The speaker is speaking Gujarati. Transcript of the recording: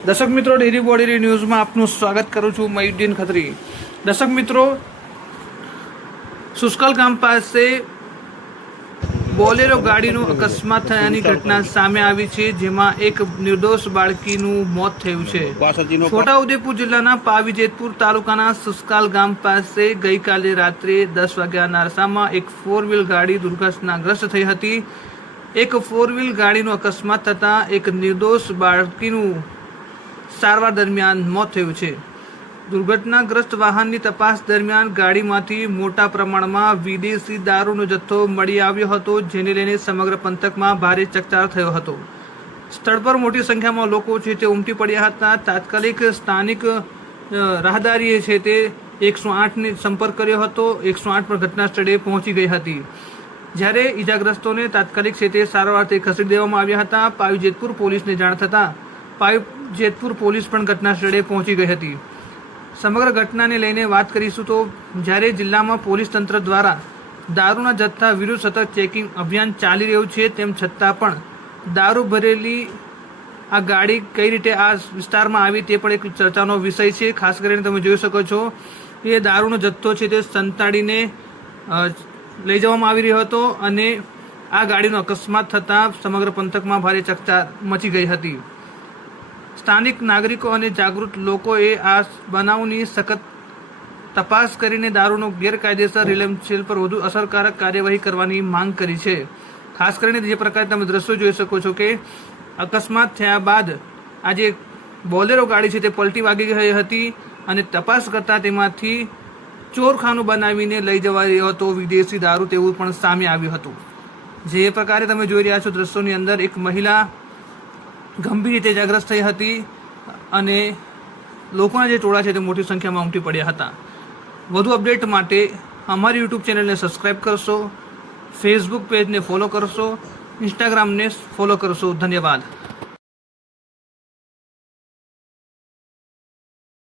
દર્શક મિત્રો, ડેરી બોડી ન્યૂઝમાં આપનું સ્વાગત કરું છું. મયુદ્દીન ખત્રી. દર્શક મિત્રો, સુસ્કલ ગામ પાસે બોલેરો ગાડીનું અકસ્માત થયાની ઘટના સામે આવી છે, જેમાં એક નિર્દોષ બાળકીનું મોત થયું છે. છોટાઉદેપુર જિલ્લાના પાવીજેતપુર તાલુકાના સુસ્કાલ ગામ પાસે ગઈકાલે રાત્રે 10 વાગ્યાના અરસામાં એક 4 વ્હીલ ગાડી દુર્ઘટનાગ્રસ્ત થઈ હતી. એક 4 વ્હીલ ગાડીનો અકસ્માત થતાં એક નિર્દોષ બાળકીનું સારવાર દરમિયાન મોત થયું છે. દુર્ઘટનાગ્રસ્ત વાહનની તપાસ દરમિયાન ગાડીમાંથી મોટા પ્રમાણમાં વિદેશી દારૂનો જથ્થો મળી આવ્યો હતો, જેને લઈને સમગ્ર પંથકમાં ભારે ચકચાર થયો હતો. સ્થળ પર મોટી સંખ્યામાં લોકો છે તે ઉમટી પડ્યા હતા. તાત્કાલિક સ્થાનિક રાહદારીએ છે તે 108ને સંપર્ક કર્યો હતો. 108 પર ઘટના સ્થળે પહોંચી ગઈ હતી, જ્યારે ઈજાગ્રસ્તોને તાત્કાલિક છે તે સારવારથી ખસેડી દેવામાં આવ્યા હતા. પાવીજેતપુર પોલીસને જાણ થતાં પાવીજેતપુર પોલીસ પણ ઘટના સ્થળે પહોંચી ગઈ હતી. સમગ્ર ઘટનાને લઈને વાત કરીશું તો જ્યારે જિલ્લામાં પોલીસ તંત્ર દ્વારા દારૂના જથ્થા વિરુદ્ધ સતત ચેકિંગ અભિયાન ચાલી રહ્યું છે, તેમ છતાં પણ દારૂ ભરેલી આ ગાડી કઈ રીતે આ વિસ્તારમાં આવી તે પણ એક ચર્ચાનો વિષય છે. ખાસ કરીને તમે જોઈ શકો છો કે દારૂનો જથ્થો છે તે સંતાડીને લઈ જવામાં આવી રહ્યો હતો અને આ ગાડીનો અકસ્માત થતાં સમગ્ર પંથકમાં ભારે ચકચાર મચી ગઈ હતી. સ્થાનિક નાગરિકો અને જાગૃત લોકોએ આ બનાવની સખત તપાસ કરીને દારૂનો ગેરકાયદેસર રીલેમછેલ પર વધુ અસરકારક કાર્યવાહી કરવાની માંગ કરી છે. ખાસ કરીને જે પ્રકારે તમે દ્રશ્યો જોઈ શકો છો કે અકસ્માત થયા બાદ આ જે બોલેરો ગાડી છે તે પલટી વાગી ગઈ હતી અને તપાસ કરતાં તેમાંથી ચોરખાનું બનાવીને લઈ જવાયો હતો વિદેશી દારૂ, તેવું પણ સામે આવ્યું હતું. જે પ્રકારે તમે જોઈ રહ્યા છો દ્રશ્યોની અંદર એક મહિલા ગંભીર રીતે ઇજાગ્રસ્ત થઈ હતી અને લોકોના જે ટોળા છે તે મોટી સંખ્યામાં ઉમટી પડ્યા હતા. વધુ અપડેટ માટે અમારી યુટ્યુબ ચેનલને સબસ્ક્રાઈબ કરશો, ફેસબુક પેજને ફોલો કરશો, ઇન્સ્ટાગ્રામને ફોલો કરશો. ધન્યવાદ.